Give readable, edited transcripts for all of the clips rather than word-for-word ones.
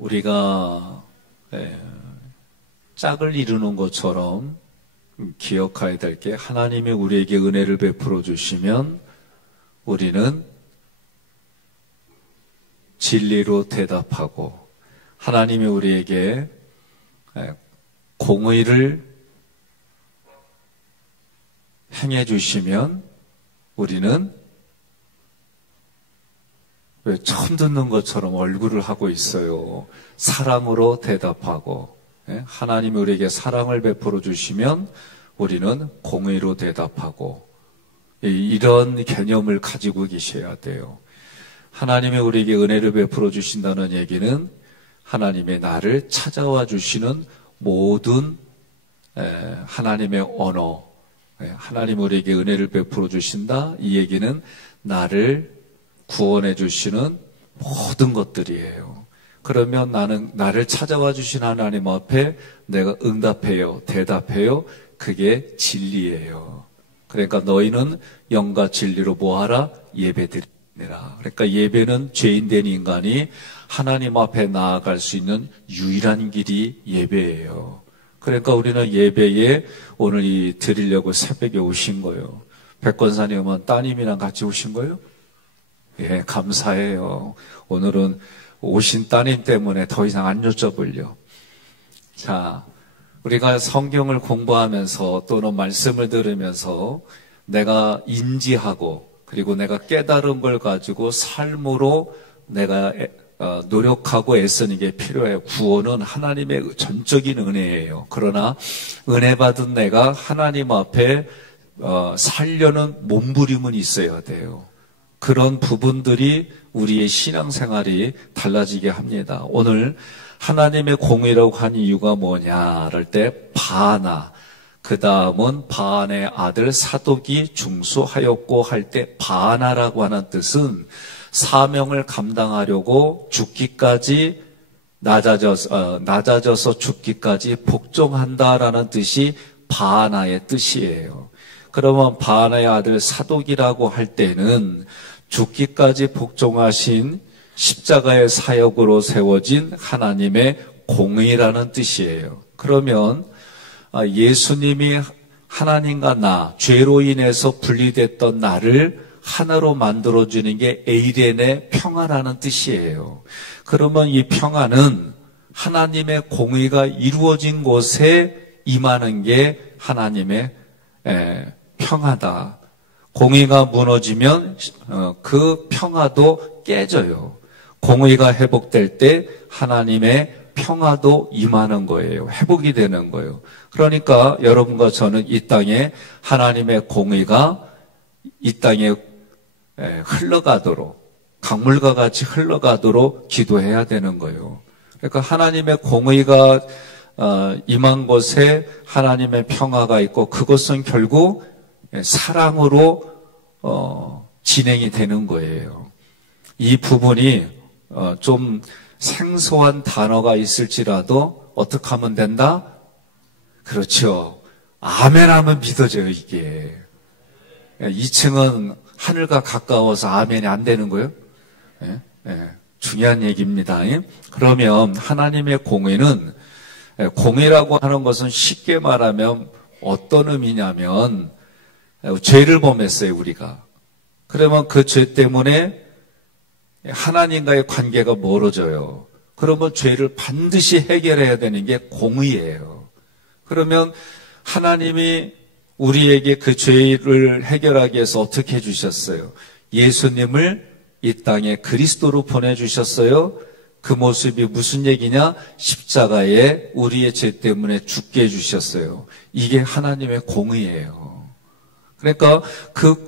우리가 짝을 이루는 것처럼 기억해야 될 게, 하나님이 우리에게 은혜를 베풀어 주시면 우리는 진리로 대답하고, 하나님이 우리에게 공의를 행해 주시면 우리는 왜 처음 듣는 것처럼 얼굴을 하고 있어요? 사랑으로 대답하고, 하나님이 우리에게 사랑을 베풀어 주시면 우리는 공의로 대답하고, 이런 개념을 가지고 계셔야 돼요. 하나님이 우리에게 은혜를 베풀어 주신다는 얘기는 하나님의 나를 찾아와 주시는 모든 하나님의 언어, 하나님 우리에게 은혜를 베풀어 주신다, 이 얘기는 나를 구원해 주시는 모든 것들이에요. 그러면 나를 찾아와 주신 하나님 앞에 내가 응답해요, 대답해요. 그게 진리예요. 그러니까 너희는 영과 진리로 뭐하라? 예배드리라. 그러니까 예배는 죄인된 인간이 하나님 앞에 나아갈 수 있는 유일한 길이 예배예요. 그러니까 우리는 예배에 오늘 드리려고 새벽에 오신 거예요. 백권사님은 따님이랑 같이 오신 거예요? 예, 감사해요. 오늘은 오신 따님 때문에 더 이상 안 여쭤보려. 자, 우리가 성경을 공부하면서 또는 말씀을 들으면서 내가 인지하고, 그리고 내가 깨달은 걸 가지고 삶으로 내가 노력하고 애쓰는 게 필요해요. 구원은 하나님의 전적인 은혜예요. 그러나 은혜 받은 내가 하나님 앞에 살려는 몸부림은 있어야 돼요. 그런 부분들이 우리의 신앙생활이 달라지게 합니다. 오늘 하나님의 공의라고 한 이유가 뭐냐 할 때, 바하나, 그 다음은 바한의 아들 사독이 중수하였고 할 때, 바하나라고 하는 뜻은 사명을 감당하려고 죽기까지 낮아져서 죽기까지 복종한다라는 뜻이 바하나의 뜻이에요. 그러면 바하나의 아들 사독이라고 할 때는 죽기까지 복종하신 십자가의 사역으로 세워진 하나님의 공의라는 뜻이에요. 그러면 예수님이 하나님과 나, 죄로 인해서 분리됐던 나를 하나로 만들어주는 게 에이렌의 평화라는 뜻이에요. 그러면 이 평화는 하나님의 공의가 이루어진 곳에 임하는 게 하나님의 평화다. 공의가 무너지면 그 평화도 깨져요. 공의가 회복될 때 하나님의 평화도 임하는 거예요. 회복이 되는 거예요. 그러니까 여러분과 저는 이 땅에 하나님의 공의가 이 땅에 흘러가도록, 강물과 같이 흘러가도록 기도해야 되는 거예요. 그러니까 하나님의 공의가 임한 곳에 하나님의 평화가 있고, 그것은 결국 사랑으로 진행이 되는 거예요. 이 부분이 좀 생소한 단어가 있을지라도 어떻게 하면 된다? 그렇죠. 아멘 하면 믿어져요, 이게. 2층은 하늘과 가까워서 아멘이 안 되는 거예요? 중요한 얘기입니다. 그러면 하나님의 공의는, 공의라고 하는 것은 쉽게 말하면 어떤 의미냐면, 죄를 범했어요, 우리가. 그러면 그 죄 때문에 하나님과의 관계가 멀어져요. 그러면 죄를 반드시 해결해야 되는 게 공의예요. 그러면 하나님이 우리에게 그 죄를 해결하기 위해서 어떻게 해주셨어요? 예수님을 이 땅에 그리스도로 보내주셨어요. 그 모습이 무슨 얘기냐? 십자가에 우리의 죄 때문에 죽게 해주셨어요. 이게 하나님의 공의예요. 그러니까 그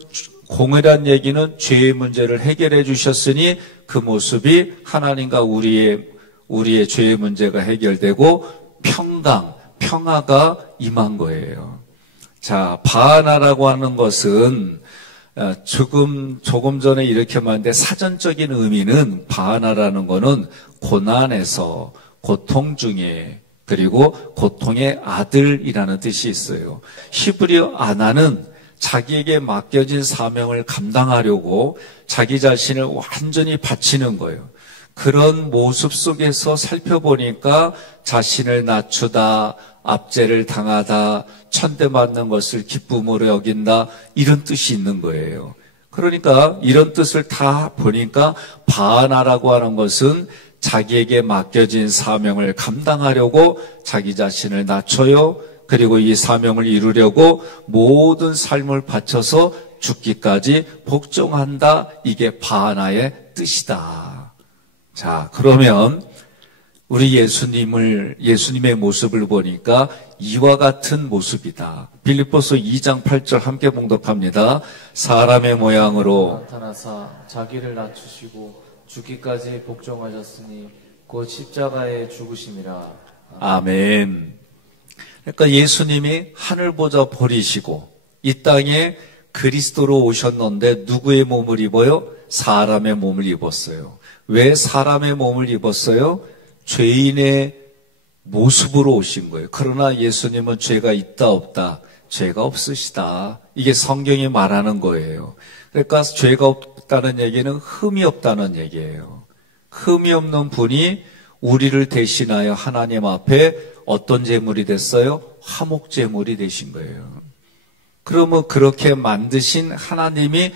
공의란 얘기는 죄의 문제를 해결해 주셨으니 그 모습이 하나님과 우리의 죄의 문제가 해결되고 평화가 임한 거예요. 자, 바하나라고 하는 것은 조금 전에 이렇게 말했는데, 사전적인 의미는 바하나라는 거는 고난에서, 고통 중에, 그리고 고통의 아들이라는 뜻이 있어요. 히브리어 아나는 자기에게 맡겨진 사명을 감당하려고 자기 자신을 완전히 바치는 거예요. 그런 모습 속에서 살펴보니까 자신을 낮추다, 압제를 당하다, 천대받는 것을 기쁨으로 여긴다, 이런 뜻이 있는 거예요. 그러니까 이런 뜻을 다 보니까 바하나라고 하는 것은 자기에게 맡겨진 사명을 감당하려고 자기 자신을 낮춰요. 그리고 이 사명을 이루려고 모든 삶을 바쳐서 죽기까지 복종한다. 이게 바하나의 뜻이다. 자, 그러면 우리 예수님의 모습을 보니까 이와 같은 모습이다. 빌립보서 2장 8절 함께 봉독합니다. 사람의 모양으로 나타나사 자기를 낮추시고 죽기까지 복종하셨으니 곧 십자가에 죽으심이라. 아멘. 그러니까 예수님이 하늘보좌 버리시고 이 땅에 그리스도로 오셨는데 누구의 몸을 입어요? 사람의 몸을 입었어요. 왜 사람의 몸을 입었어요? 죄인의 모습으로 오신 거예요. 그러나 예수님은 죄가 있다 없다? 죄가 없으시다. 이게 성경이 말하는 거예요. 그러니까 죄가 없다는 얘기는 흠이 없다는 얘기예요. 흠이 없는 분이 우리를 대신하여 하나님 앞에 어떤 제물이 됐어요? 화목 제물이 되신 거예요. 그러면 그렇게 만드신 하나님이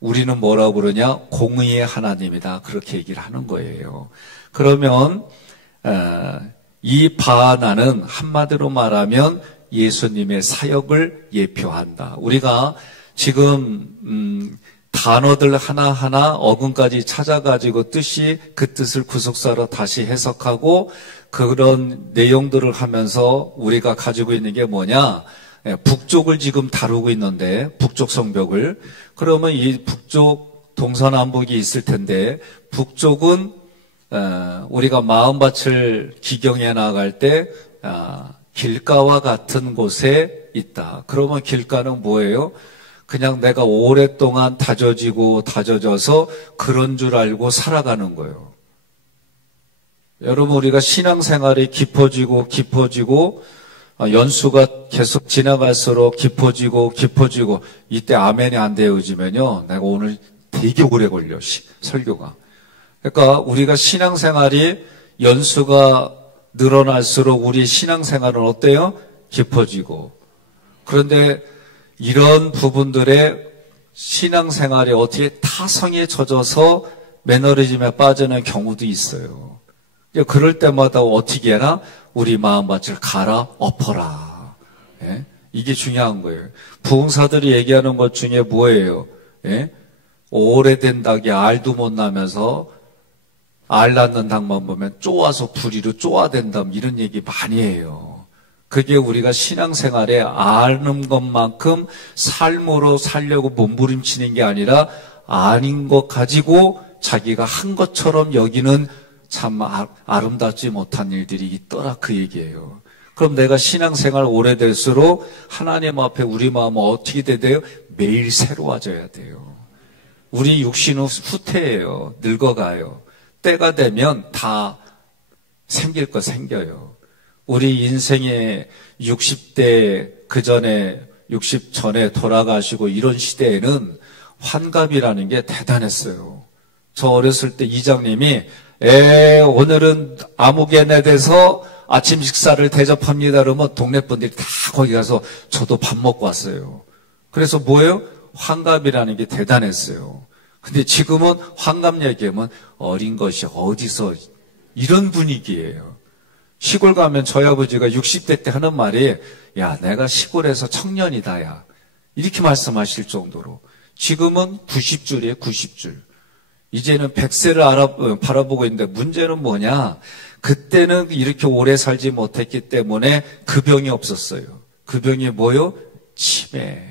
우리는 뭐라고 부르냐? 공의의 하나님이다. 그렇게 얘기를 하는 거예요. 그러면 이 바하나는 한마디로 말하면 예수님의 사역을 예표한다. 우리가 지금 단어들 하나하나 어근까지 찾아가지고 그 뜻을 구속사로 다시 해석하고 그런 내용들을 하면서 우리가 가지고 있는 게 뭐냐? 북쪽을 지금 다루고 있는데, 북쪽 성벽을. 그러면 이 북쪽 동서남북이 있을 텐데, 북쪽은 우리가 마음밭을 기경해 나갈 때 길가와 같은 곳에 있다. 그러면 길가는 뭐예요? 그냥 내가 오랫동안 다져져서 그런 줄 알고 살아가는 거예요. 여러분, 우리가 신앙생활이 깊어지고 연수가 계속 지나갈수록 깊어지고 이때 아멘이 안 되어지면요, 내가 오늘 되게 오래 걸려, 설교가. 그러니까 우리가 신앙생활이 연수가 늘어날수록 우리 신앙생활은 어때요? 깊어지고. 그런데 이런 부분들의 신앙생활이 어떻게 타성에 젖어서 매너리즘에 빠지는 경우도 있어요. 그럴 때마다 어떻게 해라? 우리 마음밭을 갈아 엎어라. 예? 이게 중요한 거예요. 부흥사들이 얘기하는 것 중에 뭐예요? 예? 오래된 닭이 알도 못 나면서 알 낳는 닭만 보면 쪼아서 부리로 쪼아댄다, 이런 얘기 많이 해요. 그게 우리가 신앙생활에 아는 것만큼 삶으로 살려고 몸부림치는 게 아니라 아닌 것 가지고 자기가 한 것처럼 여기는 참 아름답지 못한 일들이 있더라, 그 얘기예요. 그럼 내가 신앙생활 오래될수록 하나님 앞에 우리 마음은 어떻게 돼요? 매일 새로워져야 돼요. 우리 육신은 후퇴해요. 늙어가요. 때가 되면 다 생길 거 생겨요. 우리 인생의 60대 그 전에 60 전에 돌아가시고 이런 시대에는 환갑이라는 게 대단했어요. 저 어렸을 때 이장님이 오늘은 아무개네 돼서 아침 식사를 대접합니다. 그러면 동네 분들이 다 거기 가서 저도 밥 먹고 왔어요. 그래서 뭐예요? 환갑이라는 게 대단했어요. 근데 지금은 환갑 얘기하면 어린 것이 어디서, 이런 분위기예요. 시골 가면 저희 아버지가 60대 때 하는 말이, 야, 내가 시골에서 청년이다, 야. 이렇게 말씀하실 정도로. 지금은 90줄이에요, 90줄. 이제는 100세를 바라보고 있는데 문제는 뭐냐? 그때는 이렇게 오래 살지 못했기 때문에 그 병이 없었어요. 그 병이 뭐요? 치매.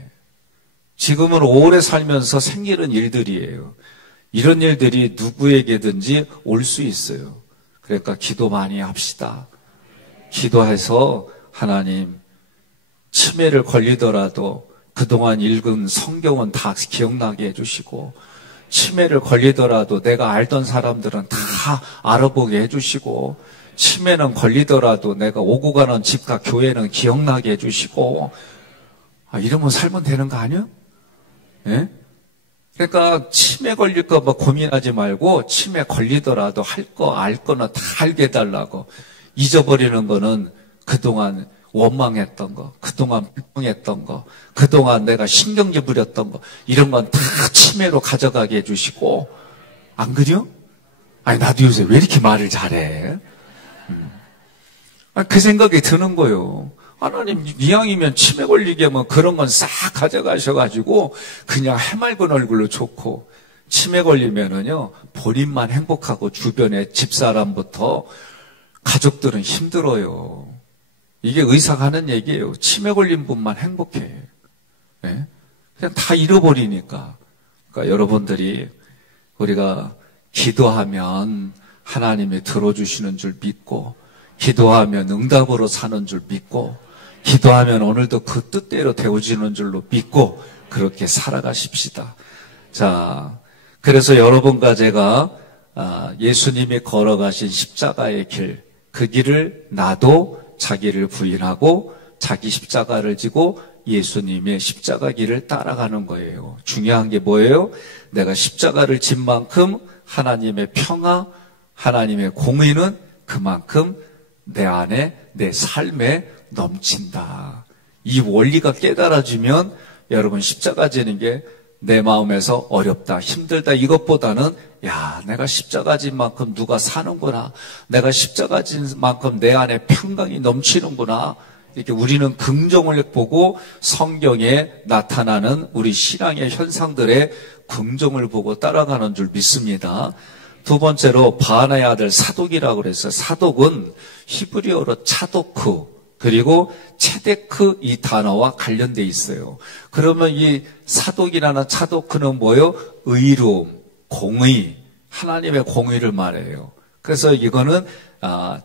지금은 오래 살면서 생기는 일들이에요. 이런 일들이 누구에게든지 올 수 있어요. 그러니까 기도 많이 합시다. 기도해서 하나님, 치매를 걸리더라도 그동안 읽은 성경은 다 기억나게 해주시고, 치매를 걸리더라도 내가 알던 사람들은 다 알아보게 해주시고, 치매는 걸리더라도 내가 오고 가는 집과 교회는 기억나게 해주시고, 이러면 살면 되는 거 아니야? 예? 그러니까 치매 걸릴까 봐 고민하지 말고 치매 걸리더라도 할 거 알 거는 다 알게 해달라고. 잊어버리는 거는 그동안 원망했던 거, 그동안 불평했던 거, 그동안 내가 신경질 부렸던 거, 이런 건 다 치매로 가져가게 해주시고. 안 그래요? 아니 나도 요새 왜 이렇게 말을 잘해? 그 생각이 드는 거예요. 하나님 이왕이면 치매 걸리게 하면 그런 건 싹 가져가셔가지고 그냥 해맑은 얼굴로 좋고, 치매 걸리면은요 본인만 행복하고 주변에 집사람부터 가족들은 힘들어요. 이게 의사가 하는 얘기예요. 치매 걸린 분만 행복해. 네? 그냥 다 잃어버리니까. 그러니까 여러분들이 우리가 기도하면 하나님이 들어주시는 줄 믿고, 기도하면 응답으로 사는 줄 믿고, 기도하면 오늘도 그 뜻대로 되어지는 줄로 믿고 그렇게 살아가십시다. 자, 그래서 여러분과 제가 예수님이 걸어가신 십자가의 길, 그 길을 나도 자기를 부인하고 자기 십자가를 지고 예수님의 십자가 길을 따라가는 거예요. 중요한 게 뭐예요? 내가 십자가를 진 만큼 하나님의 평화, 하나님의 공의는 그만큼 내 안에, 내 삶에 넘친다. 이 원리가 깨달아지면 여러분 십자가 지는 게 내 마음에서 어렵다, 힘들다 이것보다는 야, 내가 십자가 진 만큼 누가 사는구나. 내가 십자가 진 만큼 내 안에 평강이 넘치는구나. 이렇게 우리는 긍정을 보고 성경에 나타나는 우리 신앙의 현상들의 긍정을 보고 따라가는 줄 믿습니다. 두 번째로 바나의 아들 사독이라고 그랬어요. 사독은 히브리어로 차도크 그리고 체데크 이 단어와 관련돼 있어요. 그러면 이 사독이라는 차도크는 뭐예요? 의로움, 공의, 하나님의 공의를 말해요. 그래서 이거는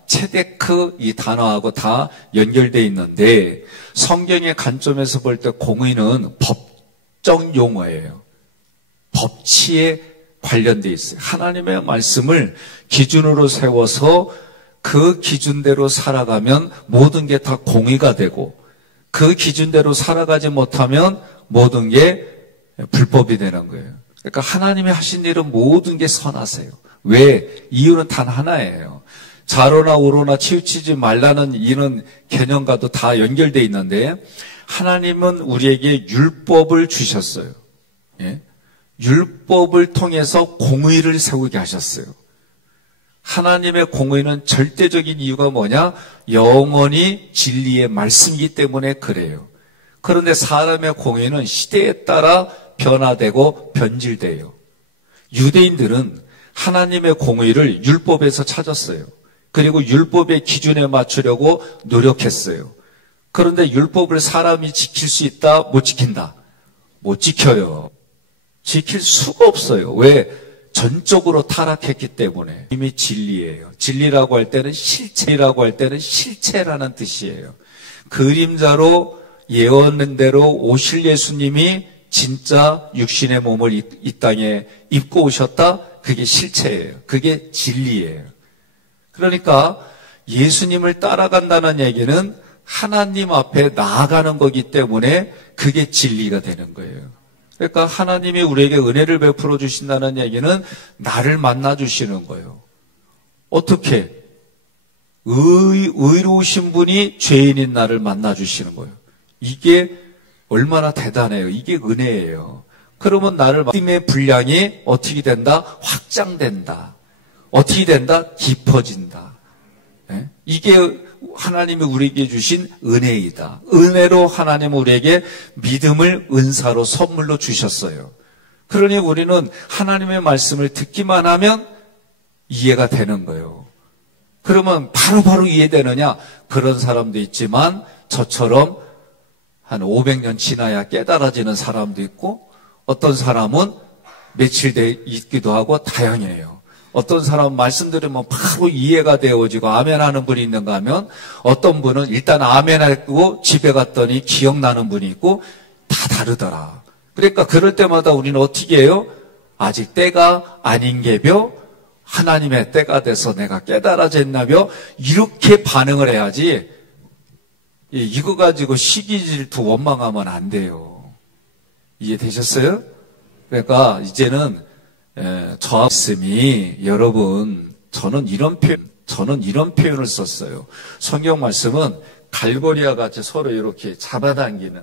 체데크 이 단어하고 다 연결돼 있는데, 성경의 관점에서 볼 때 공의는 법정 용어예요. 법치에 관련돼 있어요. 하나님의 말씀을 기준으로 세워서 그 기준대로 살아가면 모든 게 다 공의가 되고, 그 기준대로 살아가지 못하면 모든 게 불법이 되는 거예요. 그러니까 하나님이 하신 일은 모든 게 선하세요. 왜? 이유는 단 하나예요. 좌로나 우로나 치우치지 말라는 이런 개념과도 다 연결되어 있는데, 하나님은 우리에게 율법을 주셨어요. 예? 율법을 통해서 공의를 세우게 하셨어요. 하나님의 공의는 절대적인 이유가 뭐냐? 영원히 진리의 말씀이기 때문에 그래요. 그런데 사람의 공의는 시대에 따라 변화되고 변질돼요. 유대인들은 하나님의 공의를 율법에서 찾았어요. 그리고 율법의 기준에 맞추려고 노력했어요. 그런데 율법을 사람이 지킬 수 있다? 못 지킨다? 못 지켜요. 지킬 수가 없어요. 왜? 전적으로 타락했기 때문에. 이미 진리예요. 진리라고 할 때는 실체라고 할 때는 실체라는 뜻이에요. 그림자로 예언한 대로 오실 예수님이 진짜 육신의 몸을 이 땅에 입고 오셨다? 그게 실체예요. 그게 진리예요. 그러니까 예수님을 따라간다는 얘기는 하나님 앞에 나아가는 거기 때문에 그게 진리가 되는 거예요. 그러니까 하나님이 우리에게 은혜를 베풀어 주신다는 얘기는 나를 만나 주시는 거예요. 어떻게? 의로우신 분이 죄인인 나를 만나 주시는 거예요. 이게 얼마나 대단해요. 이게 은혜예요. 그러면 나를 믿음의 분량이 어떻게 된다? 확장된다. 어떻게 된다? 깊어진다. 네? 이게 하나님이 우리에게 주신 은혜이다. 은혜로 하나님은 우리에게 믿음을 은사로 선물로 주셨어요. 그러니 우리는 하나님의 말씀을 듣기만 하면 이해가 되는 거예요. 그러면 바로바로 이해되느냐? 그런 사람도 있지만 저처럼 한 500년 지나야 깨달아지는 사람도 있고, 어떤 사람은 며칠 있기도 하고 다양해요. 어떤 사람은 말씀 들으면 바로 이해가 되어지고 아멘하는 분이 있는가 하면, 어떤 분은 일단 아멘하고 집에 갔더니 기억나는 분이 있고, 다 다르더라. 그러니까 그럴 때마다 우리는 어떻게 해요? 아직 때가 아닌 게벼 하나님의 때가 돼서 내가 깨달아졌나벼 이렇게 반응을 해야지, 이거 가지고 시기 질투 원망하면 안 돼요. 이해되셨어요? 그러니까 이제는 저 말씀이 여러분 저는 이런 표현을 썼어요. 성경 말씀은 갈고리와 같이 서로 이렇게 잡아당기는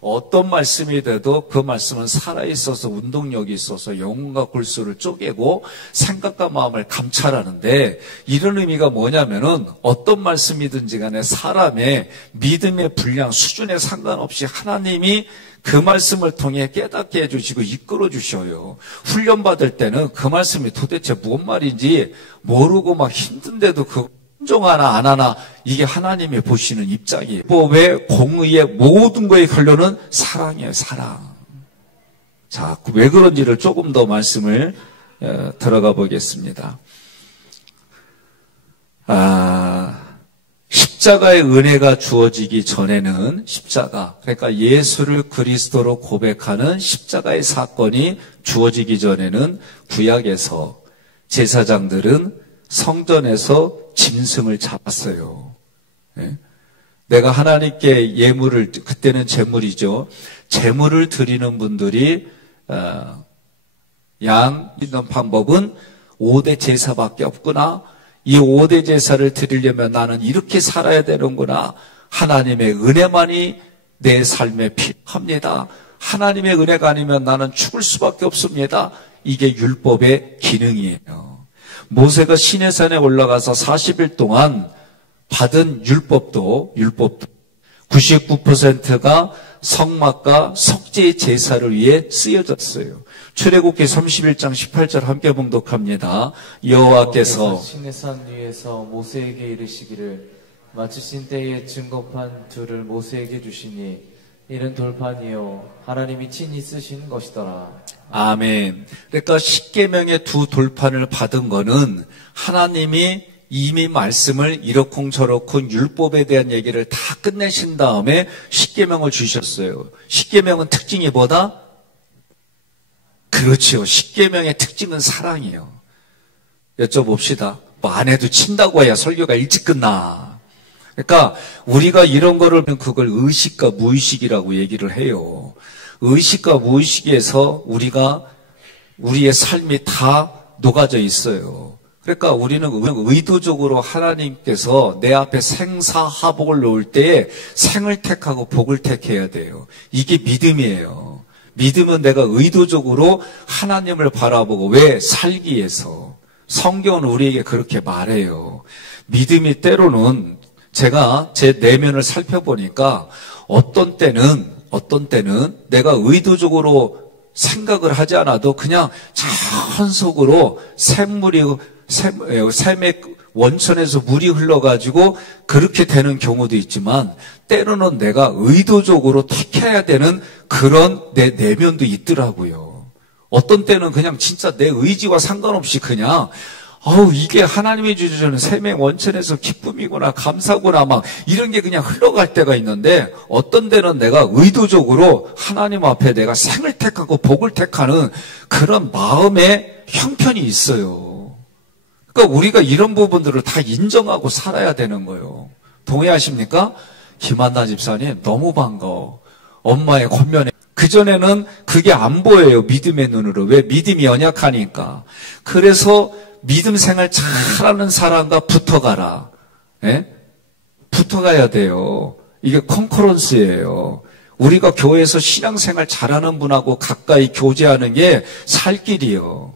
어떤 말씀이 돼도 그 말씀은 살아있어서 운동력이 있어서 영혼과 골수를 쪼개고 생각과 마음을 감찰하는데 이런 의미가 뭐냐면은 어떤 말씀이든지 간에 사람의 믿음의 분량 수준에 상관없이 하나님이 그 말씀을 통해 깨닫게 해주시고 이끌어 주셔요. 훈련받을 때는 그 말씀이 도대체 뭔 말인지 모르고 막 힘든데도 순종하나 안 하나 이게 하나님이 보시는 입장이에요. 법의 공의의 모든 거의 결론은 사랑이에요. 사랑. 자, 왜 그런지를 조금 더 말씀을 들어가 보겠습니다. 십자가의 은혜가 주어지기 전에는 십자가, 그러니까 예수를 그리스도로 고백하는 십자가의 사건이 주어지기 전에는 구약에서 제사장들은 성전에서 짐승을 잡았어요. 내가 하나님께 예물을, 그때는 제물이죠. 제물을 드리는 분들이 양 있는 방법은 5대 제사밖에 없구나. 이 5대 제사를 드리려면 나는 이렇게 살아야 되는구나. 하나님의 은혜만이 내 삶에 필요합니다. 하나님의 은혜가 아니면 나는 죽을 수밖에 없습니다. 이게 율법의 기능이에요. 모세가 시내산에 올라가서 40일 동안 받은 율법도 99%가 성막과 석제의 제사를 위해 쓰여졌어요. 출애굽기 31장 18절 함께 봉독합니다. 여호와께서 시내산 위에서 모세에게 이르시기를 마치신 때에 증거판 둘을 모세에게 주시니 이는 돌판이요 하나님이 친히 쓰신 것이더라. 아멘. 그러니까 십계명의 두 돌판을 받은 거는 하나님이 이미 말씀을 이러쿵저러쿵 율법에 대한 얘기를 다 끝내신 다음에 십계명을 주셨어요. 십계명은 특징이 뭐다? 그렇죠. 십계명의 특징은 사랑이에요. 여쭤봅시다. 뭐 안 해도 친다고 해야 설교가 일찍 끝나. 그러니까 우리가 이런 거를 그걸 의식과 무의식이라고 얘기를 해요. 의식과 무의식에서 우리의 삶이 다 녹아져 있어요. 그러니까 우리는 의도적으로 하나님께서 내 앞에 생사하복을 놓을 때에 생을 택하고 복을 택해야 돼요. 이게 믿음이에요. 믿음은 내가 의도적으로 하나님을 바라보고 왜 살기 위해서. 성경은 우리에게 그렇게 말해요. 믿음이 때로는 제가 제 내면을 살펴보니까 어떤 때는 내가 의도적으로 생각을 하지 않아도 그냥 자연속으로 샘의 원천에서 물이 흘러가지고 그렇게 되는 경우도 있지만 때로는 내가 의도적으로 택해야 되는 그런 내 내면도 있더라고요. 어떤 때는 그냥 진짜 내 의지와 상관없이 그냥 이게 하나님이 주시는 샘의 원천에서 기쁨이구나, 감사구나, 막 이런 게 그냥 흘러갈 때가 있는데 어떤 때는 내가 의도적으로 하나님 앞에 내가 생을 택하고 복을 택하는 그런 마음의 형편이 있어요. 그러니까 우리가 이런 부분들을 다 인정하고 살아야 되는 거예요. 동의하십니까? 김한나 집사님 너무 반가워. 엄마의 권면에. 그전에는 그게 안 보여요. 믿음의 눈으로. 왜? 믿음이 연약하니까. 그래서 믿음 생활 잘하는 사람과 붙어가라. 붙어가야 돼요. 이게 컨커런스예요. 우리가 교회에서 신앙생활 잘하는 분하고 가까이 교제하는 게 살 길이요.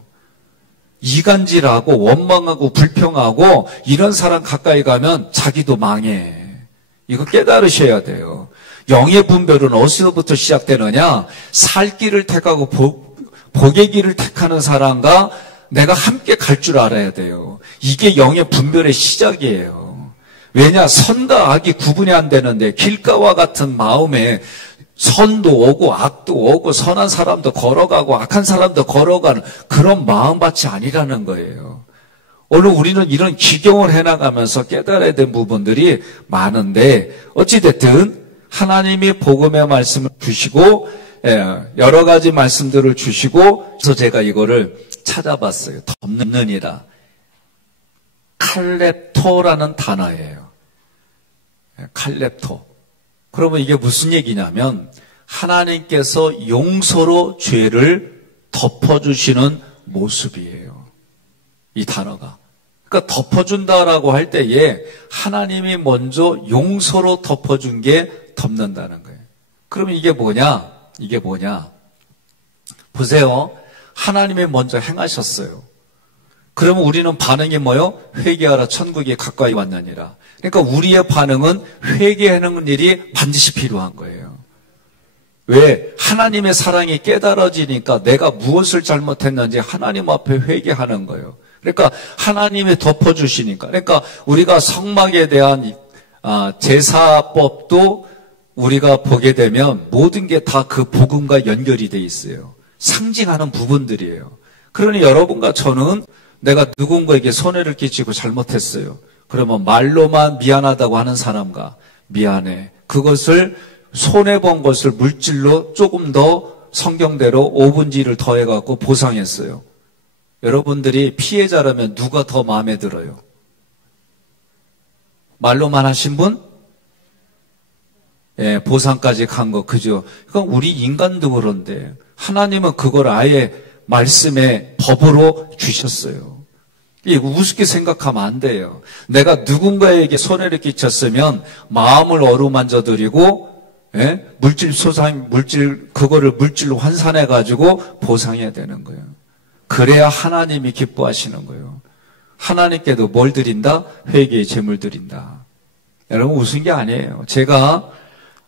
이간질하고 원망하고 불평하고 이런 사람 가까이 가면 자기도 망해. 이거 깨달으셔야 돼요. 영의 분별은 어디서부터 시작되느냐? 살 길을 택하고 복의 길을 택하는 사람과 내가 함께 갈 줄 알아야 돼요. 이게 영의 분별의 시작이에요. 왜냐? 선과 악이 구분이 안 되는데 길가와 같은 마음에 선도 오고 악도 오고 선한 사람도 걸어가고 악한 사람도 걸어가는 그런 마음밭이 아니라는 거예요. 오늘 우리는 이런 기경을 해나가면서 깨달아야 될 부분들이 많은데 어찌됐든 하나님이 복음의 말씀을 주시고 여러 가지 말씀들을 주시고 그래서 제가 이거를 찾아봤어요. 덮는이라 칼렙토라는 단어예요. 칼렙토. 그러면 이게 무슨 얘기냐면 하나님께서 용서로 죄를 덮어주시는 모습이에요. 이 단어가. 그러니까 덮어준다라고 할 때에 하나님이 먼저 용서로 덮어준 게 덮는다는 거예요. 그러면 이게 뭐냐? 이게 뭐냐? 보세요. 하나님이 먼저 행하셨어요. 그러면 우리는 반응이 뭐요? 회개하라 천국이 가까이 왔느니라. 그러니까 우리의 반응은 회개하는 일이 반드시 필요한 거예요. 왜? 하나님의 사랑이 깨달아지니까 내가 무엇을 잘못했는지 하나님 앞에 회개하는 거예요. 그러니까 하나님이 덮어주시니까. 그러니까 우리가 성막에 대한 제사법도 우리가 보게 되면 모든 게 다 그 복음과 연결이 돼 있어요. 상징하는 부분들이에요. 그러니 여러분과 저는 내가 누군가에게 손해를 끼치고 잘못했어요. 그러면 말로만 미안하다고 하는 사람과 미안해. 그것을 손해본 것을 물질로 조금 더 성경대로 5분지를 더해갖고 보상했어요. 여러분들이 피해자라면 누가 더 마음에 들어요? 말로만 하신 분? 예, 보상까지 간 거, 그죠? 그러니까 우리 인간도 그런데 하나님은 그걸 아예 말씀의 법으로 주셨어요. 우습게 생각하면 안 돼요. 내가 누군가에게 손해를 끼쳤으면 마음을 어루만져 드리고, 예? 그거를 물질로 환산해가지고 보상해야 되는 거예요. 그래야 하나님이 기뻐하시는 거예요. 하나님께도 뭘 드린다? 회개의 제물 드린다. 여러분 웃은 게 아니에요. 제가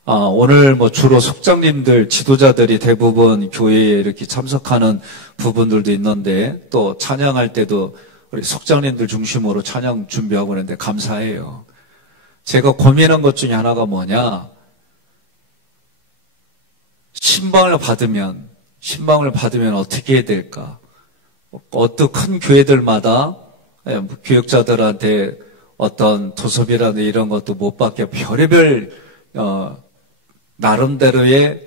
오늘 주로 속장님들, 지도자들이 대부분 교회에 이렇게 참석하는 부분들도 있는데 또 찬양할 때도 우리 속장님들 중심으로 찬양 준비하고 있는데 감사해요. 제가 고민한 것 중에 하나가 뭐냐? 신방을 받으면 어떻게 해야 될까? 어떤 큰 교회들마다 교육자들한테 어떤 도섭이라든지 이런 것도 못 받게 별의별 나름대로의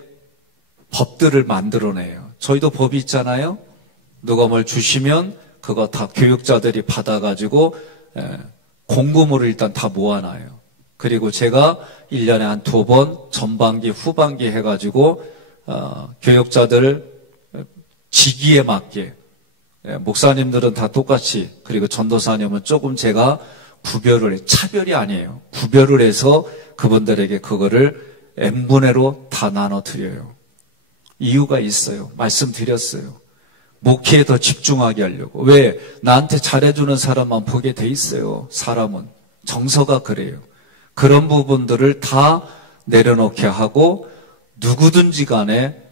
법들을 만들어내요. 저희도 법이 있잖아요. 누가 뭘 주시면 그거 다 교육자들이 받아가지고 공금으로 일단 다 모아놔요. 그리고 제가 1년에 한 2번 전반기 후반기 해가지고 교육자들 직위에 맞게 목사님들은 다 똑같이, 그리고 전도사님은 조금 제가 차별이 아니에요. 구별을 해서 그분들에게 그거를 n분의로 다 나눠드려요. 이유가 있어요. 말씀드렸어요. 목회에 더 집중하게 하려고. 왜? 나한테 잘해주는 사람만 보게 돼 있어요. 사람은. 정서가 그래요. 그런 부분들을 다 내려놓게 하고 누구든지 간에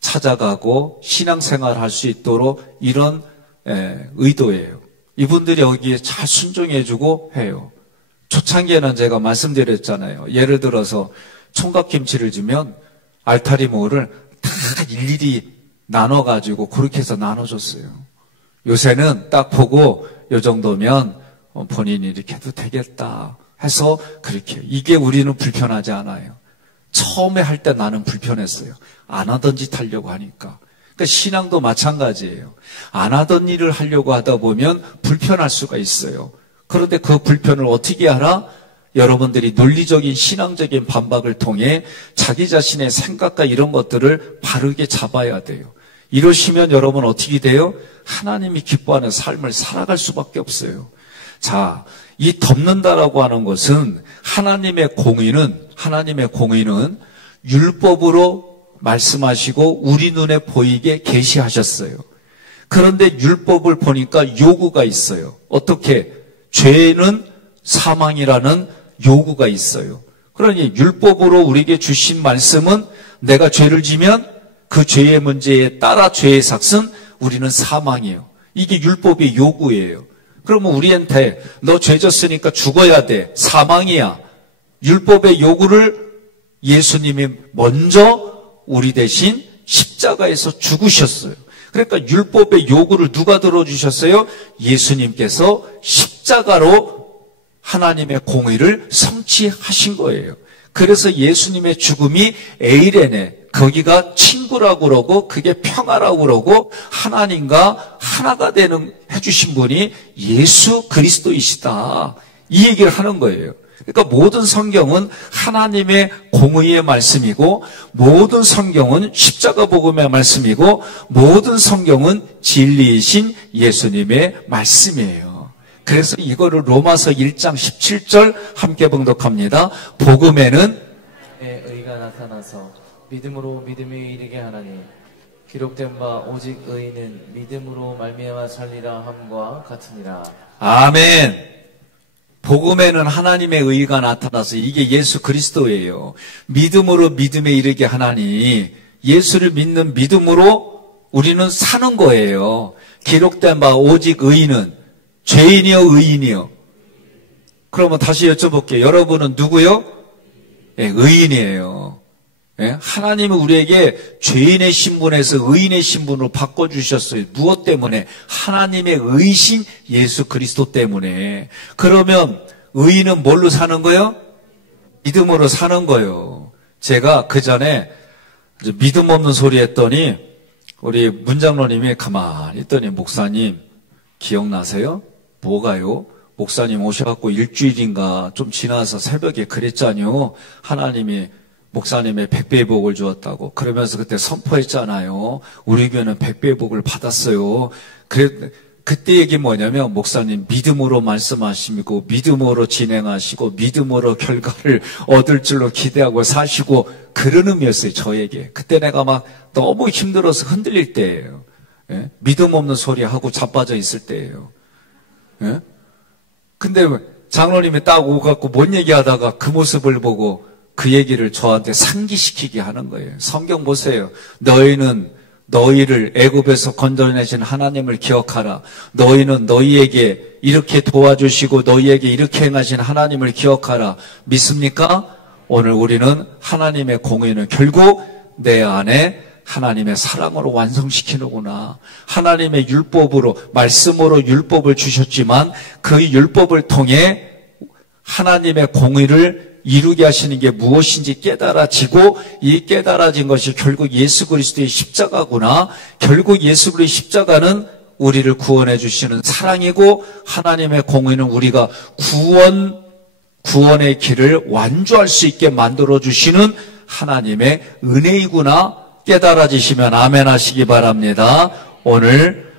찾아가고 신앙생활 할 수 있도록 이런 의도예요. 이분들이 여기에 잘 순종해주고 해요. 초창기에는 제가 말씀드렸잖아요. 예를 들어서 총각김치를 주면 알타리모를 다 일일이 나눠가지고 그렇게 해서 나눠줬어요. 요새는 딱 보고 요 정도면 본인이 이렇게 해도 되겠다 해서 그렇게. 이게 우리는 불편하지 않아요. 처음에 할 때 나는 불편했어요. 안 하던 짓 하려고 하니까. 그러니까 신앙도 마찬가지예요. 안 하던 일을 하려고 하다 보면 불편할 수가 있어요. 그런데 그 불편을 어떻게 알아? 여러분들이 논리적인 신앙적인 반박을 통해 자기 자신의 생각과 이런 것들을 바르게 잡아야 돼요. 이러시면 여러분 어떻게 돼요? 하나님이 기뻐하는 삶을 살아갈 수밖에 없어요. 자, 이 덮는다라고 하는 것은 하나님의 공의는 율법으로 말씀하시고 우리 눈에 보이게 계시하셨어요. 그런데 율법을 보니까 요구가 있어요. 어떻게? 죄는 사망이라는 요구가 있어요. 그러니 율법으로 우리에게 주신 말씀은 내가 죄를 지면 그 죄의 문제에 따라 죄의 삭은 우리는 사망이에요. 이게 율법의 요구예요. 그러면 우리한테 너 죄 졌으니까 죽어야 돼. 사망이야. 율법의 요구를 예수님이 먼저 우리 대신 십자가에서 죽으셨어요. 그러니까 율법의 요구를 누가 들어주셨어요? 예수님께서 십자가로 하나님의 공의를 성취하신 거예요. 그래서 예수님의 죽음이 에이레네, 거기가 친구라고 그러고 그게 평화라고 그러고 하나님과 하나가 되는 해주신 분이 예수 그리스도이시다. 이 얘기를 하는 거예요. 그러니까 모든 성경은 하나님의 공의의 말씀이고, 모든 성경은 십자가 복음의 말씀이고, 모든 성경은 진리이신 예수님의 말씀이에요. 그래서 이거를 로마서 1장 17절 함께 봉독합니다. 복음에는 의가 나타나서 믿음으로 믿음에 이르게 하나니 기록된 바 오직 의인은 믿음으로 말미암아 살리라 함과 같으니라. 아멘. 복음에는 하나님의 의가 나타나서 이게 예수 그리스도예요. 믿음으로 믿음에 이르게 하나니, 예수를 믿는 믿음으로 우리는 사는 거예요. 기록된 바 오직 의인은, 죄인이요 의인이요? 그러면 다시 여쭤볼게요. 여러분은 누구요? 네, 의인이에요. 네? 하나님은 우리에게 죄인의 신분에서 의인의 신분으로 바꿔주셨어요. 무엇 때문에? 하나님의 의신 예수 그리스도 때문에. 그러면 의인은 뭘로 사는 거예요? 믿음으로 사는 거예요. 제가 그 전에 믿음 없는 소리 했더니 우리 문장로님이 가만히 있더니, 목사님 기억나세요? 뭐가요? 목사님 오셔갖고 일주일인가 좀 지나서 새벽에 그랬잖아요. 하나님이 목사님의 100배의 복을 주었다고. 그러면서 그때 선포했잖아요. 우리 교회는 100배의 복을 받았어요. 그때 얘기 뭐냐면, 목사님 믿음으로 말씀하시고 믿음으로 진행하시고 믿음으로 결과를 얻을 줄로 기대하고 사시고, 그런 의미였어요, 저에게. 그때 내가 막 너무 힘들어서 흔들릴 때예요. 예? 믿음 없는 소리 하고 자빠져 있을 때예요. 예? 근데 장로님이 딱 오갖고 뭔 얘기하다가 그 모습을 보고 그 얘기를 저한테 상기시키게 하는 거예요. 성경 보세요. 너희는 너희를 애굽에서 건져내신 하나님을 기억하라. 너희는 너희에게 이렇게 도와주시고 너희에게 이렇게 행하신 하나님을 기억하라. 믿습니까? 오늘 우리는 하나님의 공의는 결국 내 안에 하나님의 사랑으로 완성시키는구나. 하나님의 율법으로, 말씀으로 율법을 주셨지만 그 율법을 통해 하나님의 공의를 이루게 하시는 게 무엇인지 깨달아지고, 이 깨달아진 것이 결국 예수 그리스도의 십자가구나. 결국 예수 그리스도의 십자가는 우리를 구원해 주시는 사랑이고, 하나님의 공의는 우리가 구원의 길을 완주할 수 있게 만들어 주시는 하나님의 은혜이구나. 깨달아지시면 아멘 하시기 바랍니다. 오늘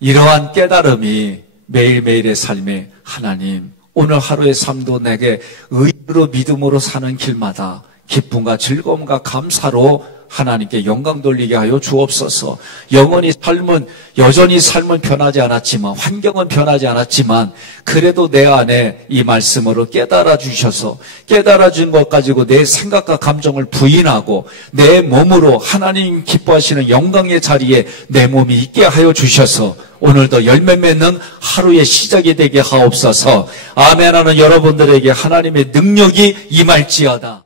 이러한 깨달음이 매일매일의 삶에, 하나님 오늘 하루의 삶도 내게 의로 믿음으로 사는 길마다 기쁨과 즐거움과 감사로 하나님께 영광 돌리게 하여 주옵소서. 여전히 삶은 변하지 않았지만, 환경은 변하지 않았지만, 그래도 내 안에 이 말씀으로 깨달아 주셔서, 깨달아 준 것 가지고 내 생각과 감정을 부인하고 내 몸으로 하나님 기뻐하시는 영광의 자리에 내 몸이 있게 하여 주셔서 오늘도 열매 맺는 하루의 시작이 되게 하옵소서. 아멘 하는 여러분들에게 하나님의 능력이 임할지어다.